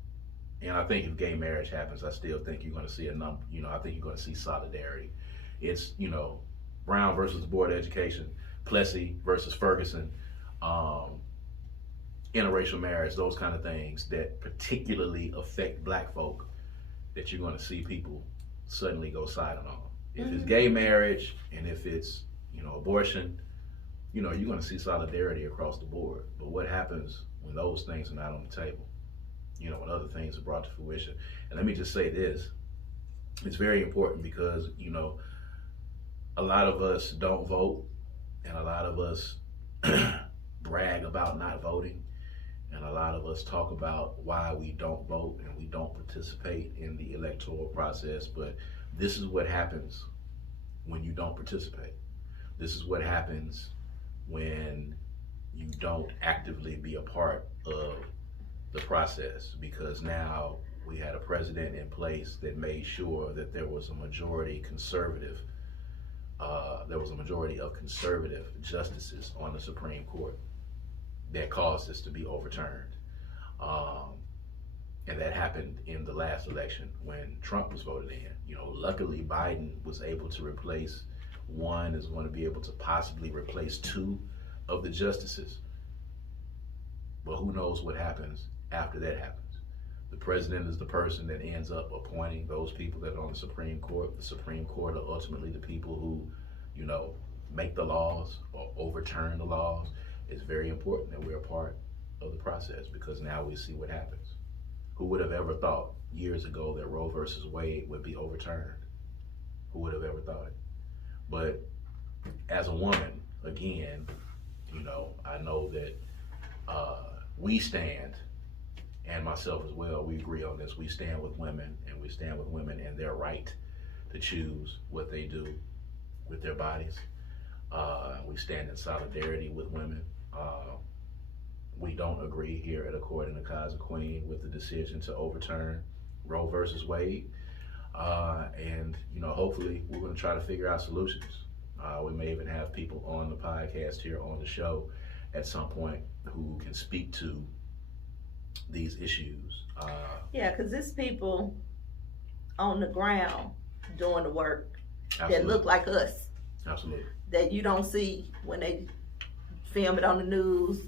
and I think if gay marriage happens, I still think you're going to see I think you're going to see solidarity. It's, Brown versus the Board of Education, Plessy versus Ferguson, interracial marriage, those kind of things that particularly affect black folk, that you're going to see people suddenly go silent on. If it's gay marriage, and if it's, abortion, you're going to see solidarity across the board. But what happens when those things are not on the table, when other things are brought to fruition. And let me just say this, it's very important because, a lot of us don't vote, and a lot of us brag about not voting, and a lot of us talk about why we don't vote and we don't participate in the electoral process. But this is what happens when you don't participate. This is what happens when you don't actively be a part of the process, because now we had a president in place that made sure that there was a majority of conservative justices on the Supreme Court that caused this to be overturned. And that happened in the last election when Trump was voted in. Luckily Biden was able to replace one, is going to be able to possibly replace two of the justices. But who knows what happens after that happens. The president is the person that ends up appointing those people that are on the Supreme Court. The Supreme Court are ultimately the people who, make the laws or overturn the laws. It's very important that we're a part of the process, because now we see what happens. Who would have ever thought years ago that Roe versus Wade would be overturned? Who would have ever thought it? But as a woman, again, I know that we stand, and myself as well, we agree on this. We stand with women, and we stand with women and their right to choose what they do with their bodies. We stand in solidarity with women. We don't agree here at According to Kaz Queen with the decision to overturn Roe versus Wade. And hopefully we're going to try to figure out solutions. We may even have people on the podcast here on the show at some point who can speak to these issues. Yeah, because it's people on the ground doing the work. Absolutely. That look like us. Absolutely. That you don't see when they film it on the news.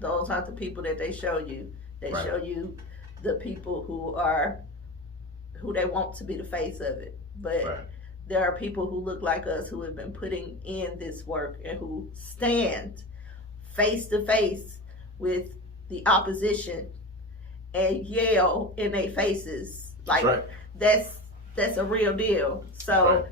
Those aren't the people that they show you. They Right. show you the people who they want to be the face of it. But Right. there are people who look like us who have been putting in this work and who stand face to face with the opposition and yell in their faces. Like, Right. that's a real deal. So,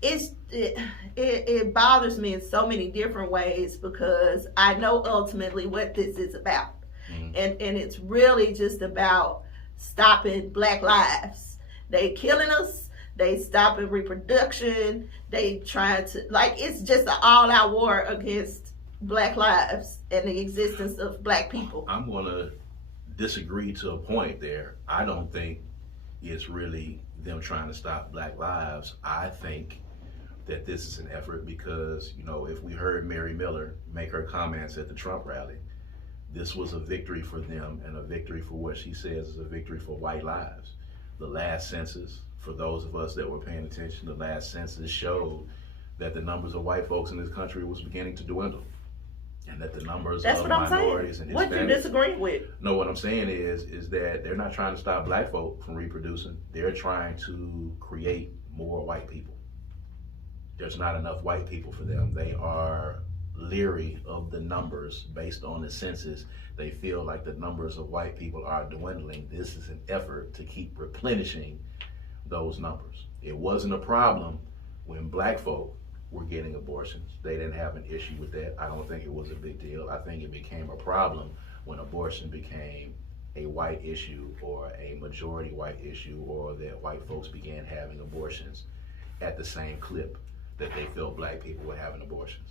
it bothers me in so many different ways, because I know ultimately what this is about. Mm-hmm. And it's really just about stopping Black lives. They killing us. They stopping reproduction. They trying to, it's just an all-out war against Black lives and the existence of Black people. I'm going to disagree to a point there. I don't think it's really them trying to stop Black lives. I think that this is an effort because, if we heard Mary Miller make her comments at the Trump rally, this was a victory for them, and a victory for what she says is a victory for white lives. The last census, for those of us that were paying attention, the last census showed that the numbers of white folks in this country was beginning to dwindle, and that the numbers of minorities and Hispanics. What you disagree with? No, what I'm saying is that they're not trying to stop Black folk from reproducing. They're trying to create more white people. There's not enough white people for them. They are leery of the numbers based on the census. They feel like the numbers of white people are dwindling. This is an effort to keep replenishing those numbers. It wasn't a problem when Black folk were getting abortions. They didn't have an issue with that. I don't think it was a big deal. I think it became a problem when abortion became a white issue or a majority white issue, or that white folks began having abortions at the same clip that they felt Black people were having abortions.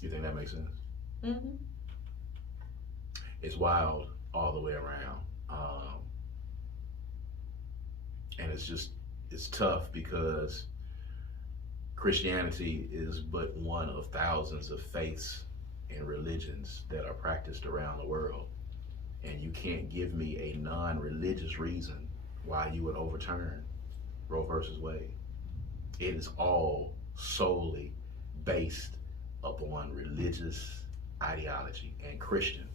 You think that makes sense? Mm-hmm. It's wild all the way around. And it's tough because Christianity is but one of thousands of faiths and religions that are practiced around the world. And you can't give me a non-religious reason why you would overturn Roe versus Wade. It is all solely based upon religious ideology and Christian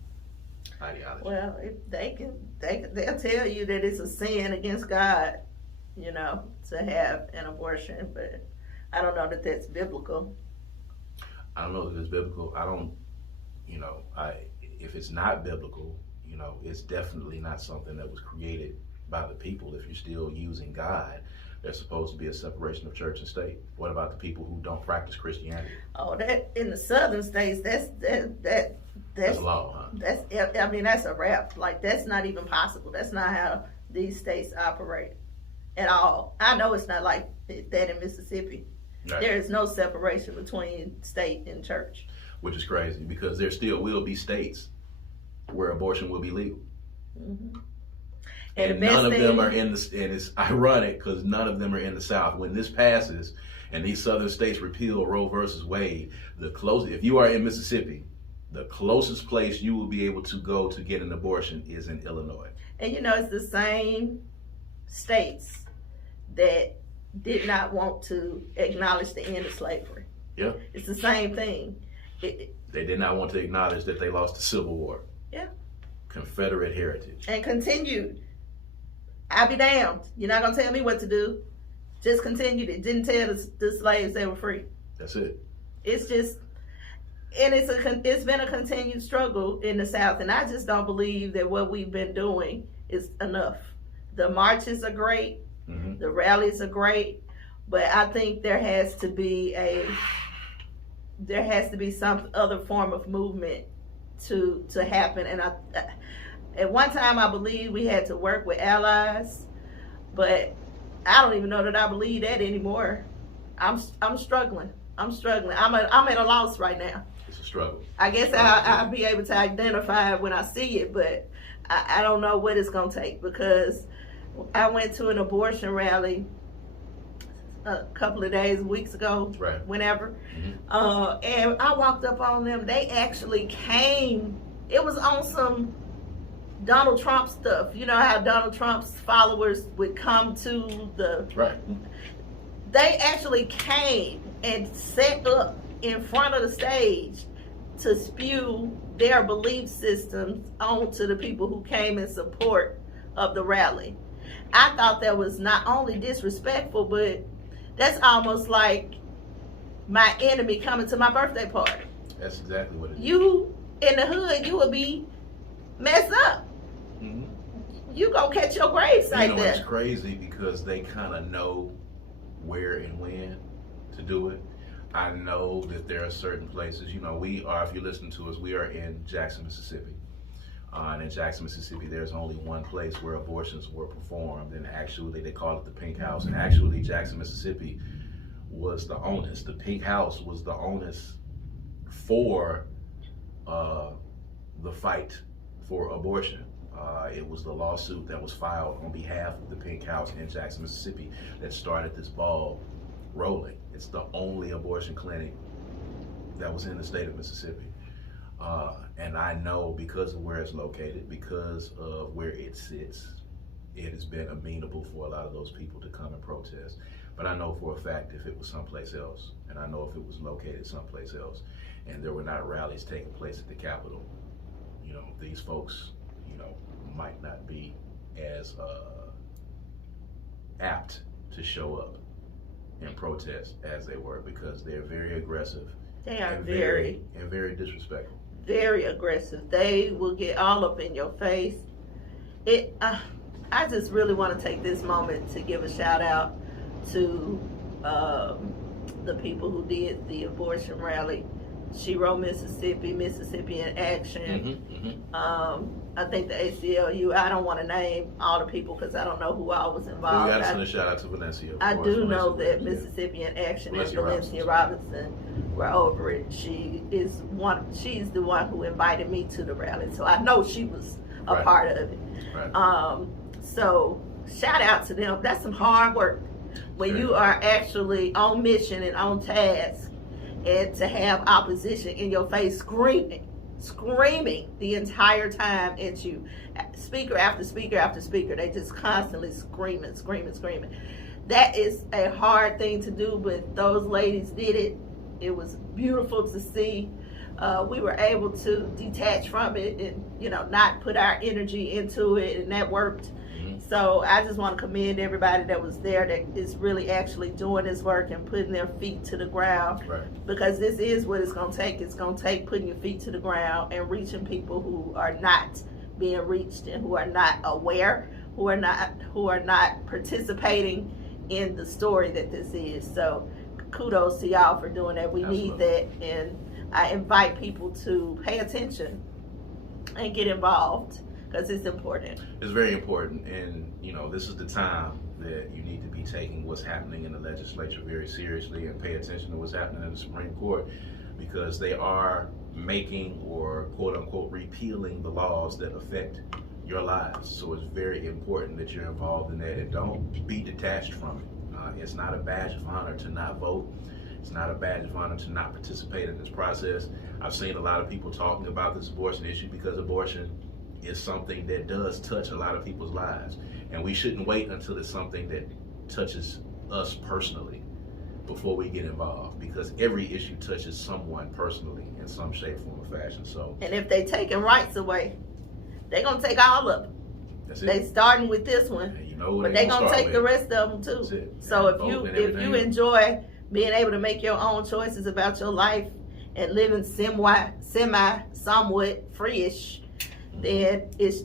ideology. Well, if they'll tell you that it's a sin against God, to have an abortion, but I don't know that that's biblical. I don't know if it's biblical. I don't, if it's not biblical, it's definitely not something that was created by the people. If you're still using God, there's supposed to be a separation of church and state. What about the people who don't practice Christianity? Oh, that in the southern states, that's law, huh? That's a wrap. Like, that's not even possible. That's not how these states operate at all. I know it's not like that in Mississippi. Right. There is no separation between state and church. Which is crazy, because there still will be states where abortion will be legal. Mm-hmm. And none of them are and it's ironic because none of them are in the South. When this passes and these southern states repeal Roe versus Wade, if you are in Mississippi, the closest place you will be able to go to get an abortion is in Illinois. And it's the same states that did not want to acknowledge the end of slavery. Yeah. It's the same thing. They did not want to acknowledge that they lost the Civil War. Yeah. Confederate heritage. And continued. I'll be damned. You're not going to tell me what to do. Just continued it. Didn't tell the slaves they were free. That's it. It's just, and it's been a continued struggle in the South. And I just don't believe that what we've been doing is enough. The marches are great. Mm-hmm. The rallies are great. But I think there has to be some other form of movement to happen. And at one time, I believed we had to work with allies, but I don't even know that I believe that anymore. I'm struggling. I'm at a loss right now. It's a struggle. I guess I'll be able to identify it when I see it, but I don't know what it's going to take, because I went to an abortion rally a couple of weeks ago, right. Whenever, mm-hmm. And I walked up on them. They actually came. It was on some Donald Trump stuff. You know how Donald Trump's followers would come to the... Right. They actually came and set up in front of the stage to spew their belief systems onto the people who came in support of the rally. I thought that was not only disrespectful, but that's almost like my enemy coming to my birthday party. That's exactly what it is. You, in the hood, you will be messed up. Mm-hmm. You gonna catch your grave site there. It's crazy because they kind of know where and when to do it. I know that there are certain places, we are, if you listen to us, we are in Jackson, Mississippi. And in Jackson, Mississippi, there's only one place where abortions were performed, and actually they call it the Pink House. And actually, Jackson, Mississippi was the onus. The Pink House was the onus for the fight for abortion. It was the lawsuit that was filed on behalf of the Pink House in Jackson, Mississippi, that started this ball rolling. It's the only abortion clinic that was in the state of Mississippi. And I know because of where it's located, because of where it sits, it has been amenable for a lot of those people to come and protest. But I know for a fact if it was someplace else, and I know if it was located someplace else, and there were not rallies taking place at the Capitol, these folks, might not be as apt to show up and protest as they were, because they're very aggressive. They are very disrespectful. Very aggressive. They will get all up in your face. I just really want to take this moment to give a shout out to the people who did the abortion rally. She wrote Mississippi in Action. Mm-hmm, mm-hmm. I think the ACLU, I don't want to name all the people because I don't know who all was involved. We got to send a shout out to Valencia. I do know that Mississippi in Action and Valencia Robinson were over it. She's the one who invited me to the rally, so I know she was a part of it. Right. So shout out to them. That's some hard work when you are actually on mission and on task, and to have opposition in your face screaming the entire time at you. Speaker after speaker after speaker. They just constantly screaming. That is a hard thing to do, but those ladies did it. It was beautiful to see. We were able to detach from it and, not put our energy into it, and that worked. Mm-hmm. So I just want to commend everybody that was there that is really actually doing this work and putting their feet to the ground. Right. Because this is what it's going to take. It's going to take putting your feet to the ground and reaching people who are not being reached and who are not aware, who are not participating in the story that this is. So kudos to y'all for doing that. We Absolutely. need that, and I invite people to pay attention and get involved because it's important. It's very important, and this is the time that you need to be taking what's happening in the legislature very seriously and pay attention to what's happening in the Supreme Court, because they are making or quote unquote repealing the laws that affect your lives. So it's very important that you're involved in that and don't be detached from it. It's not a badge of honor to not vote. It's not a badge of honor to not participate in this process. I've seen a lot of people talking about this abortion issue because abortion is something that does touch a lot of people's lives. And we shouldn't wait until it's something that touches us personally before we get involved, because every issue touches someone personally in some shape, form, or fashion. So, and if they taking rights away, they're going to take all of them. that's it. They starting with this one, but they're going to take the rest of them too. So if you enjoy being able to make your own choices about your life and living somewhat free-ish, then it's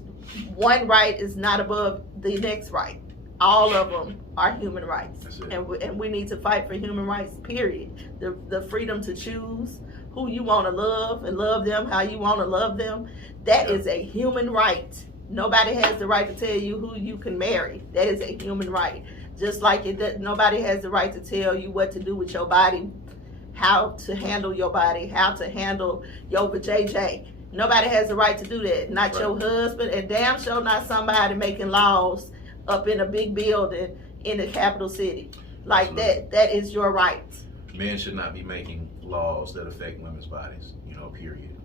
one right is not above the next right. All of them are human rights, and we need to fight for human rights, period. The freedom to choose who you want to love and love them how you want to love them, that is a human right. Nobody has the right to tell you who you can marry. That is a human right. Just like nobody has the right to tell you what to do with your body, how to handle your body, how to handle your vajayjay. Nobody has the right to do that. Not your husband, and damn sure not somebody making laws up in a big building in the capital city. Like that is your right. Men should not be making laws that affect women's bodies, period.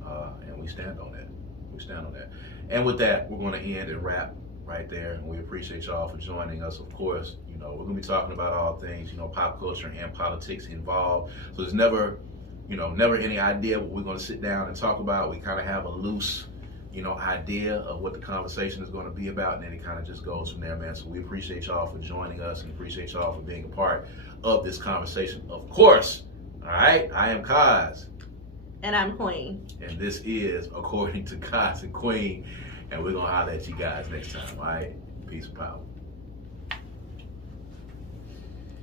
And we stand on that. We stand on that. And with that, we're going to end and wrap right there. And we appreciate y'all for joining us. Of course, we're going to be talking about all things, pop culture and politics involved. So there's never any idea what we're going to sit down and talk about. We kind of have a loose, idea of what the conversation is going to be about, and then it kind of just goes from there, man. So we appreciate y'all for joining us and appreciate y'all for being a part of this conversation. Of course, all right, I am Kaz. And I'm Queen. And this is According to Kaz and Queen, and we're going to holler at you guys next time, all right? Peace and power.